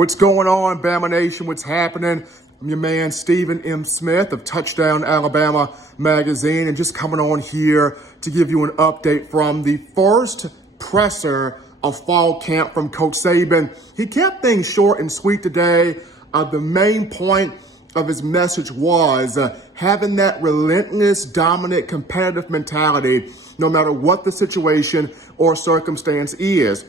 What's going on, Bama Nation? What's happening? I'm your man, Stephen M. Smith of Touchdown Alabama Magazine, and just coming on here to give you an update from the first presser of fall camp from Coach Saban. He kept things short and sweet today. The main point of his message was having that relentless, dominant, competitive mentality, no matter what the situation or circumstance is.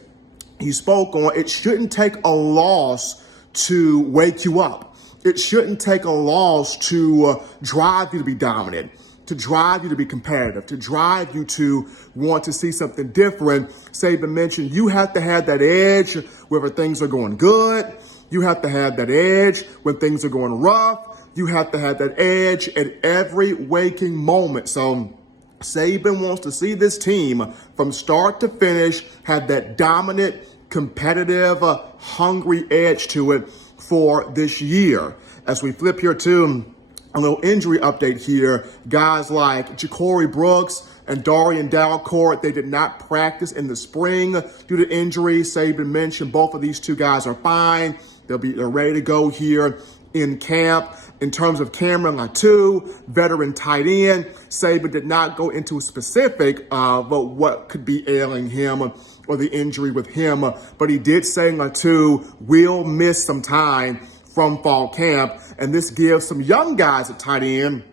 He spoke on it shouldn't take a loss to wake you up. It shouldn't take a loss to drive you to be dominant, to drive you to be competitive, to drive you to want to see something different. Saban mentioned you have to have that edge whenever things are going good. You have to have that edge when things are going rough. You have to have that edge at every waking moment. So Saban wants to see this team from start to finish have that dominant, competitive, hungry edge to it for this year. As we flip here to a little injury update here, guys like Ja'Cory Brooks and Darian Dalcourt, they did not practice in the spring due to injury. Saban mentioned both of these two guys are fine. They're ready to go here in camp. In terms of Cameron Latu, veteran tight end, Saban did not go into a specific about what could be ailing him or the injury with him, but he did say Latu will miss some time from fall camp, and this gives some young guys at tight end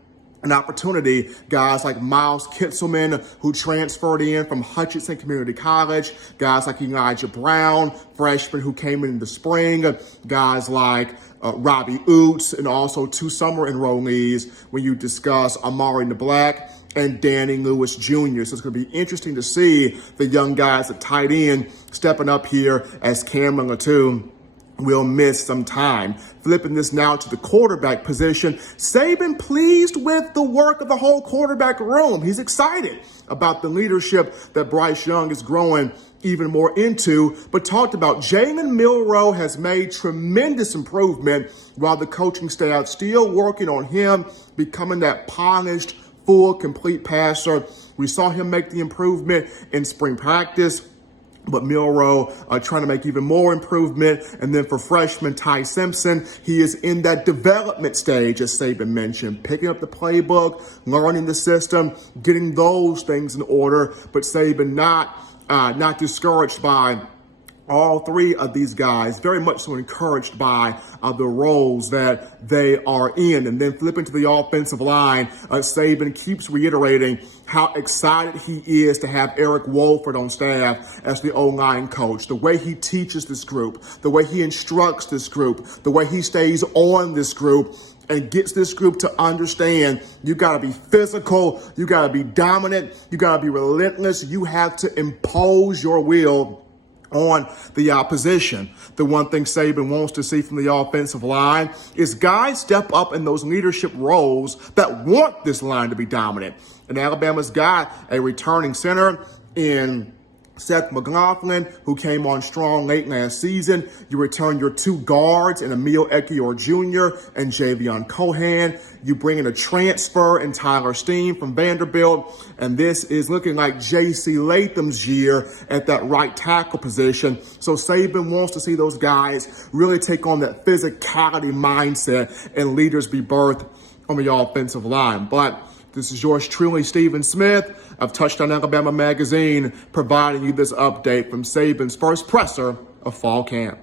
an opportunity. Guys like Miles Kitselman, who transferred in from Hutchinson Community College, guys like Elijah Brown, freshman who came in the spring, guys like Robbie Oots, and also two summer enrollees when you discuss Amari Nablack and Danny Lewis Jr. So it's going to be interesting to see the young guys at tight end stepping up here as Cameron Latu will miss some time. Flipping this now to the quarterback position, Saban pleased with the work of the whole quarterback room. He's excited about the leadership that Bryce Young is growing even more into, but talked about Jalen Milroe has made tremendous improvement while the coaching staff still working on him becoming that polished, full, complete passer. We saw him make the improvement in spring practice, but Milroe trying to make even more improvement. And then for freshman Ty Simpson, he is in that development stage, as Saban mentioned, picking up the playbook, learning the system, getting those things in order. But Saban not discouraged by all three of these guys, very much so encouraged by the roles that they are in. And then flipping to the offensive line, Saban keeps reiterating how excited he is to have Eric Wolford on staff as the O-line coach. The way he teaches this group, the way he instructs this group, the way he stays on this group and gets this group to understand you got to be physical, you got to be dominant, you got to be relentless, you have to impose your will on the opposition. The one thing Saban wants to see from the offensive line is guys step up in those leadership roles that want this line to be dominant. And Alabama's got a returning center in Seth McLaughlin, who came on strong late last season. You return your two guards in Emil Ekiyor Jr. and Javion Cohan. You bring in a transfer in Tyler Steen from Vanderbilt. And this is looking like J.C. Latham's year at that right tackle position. So Saban wants to see those guys really take on that physicality mindset and leaders be birthed on the offensive line. But this is yours truly, Stephen Smith of Touchdown Alabama Magazine, providing you this update from Saban's first presser of fall camp.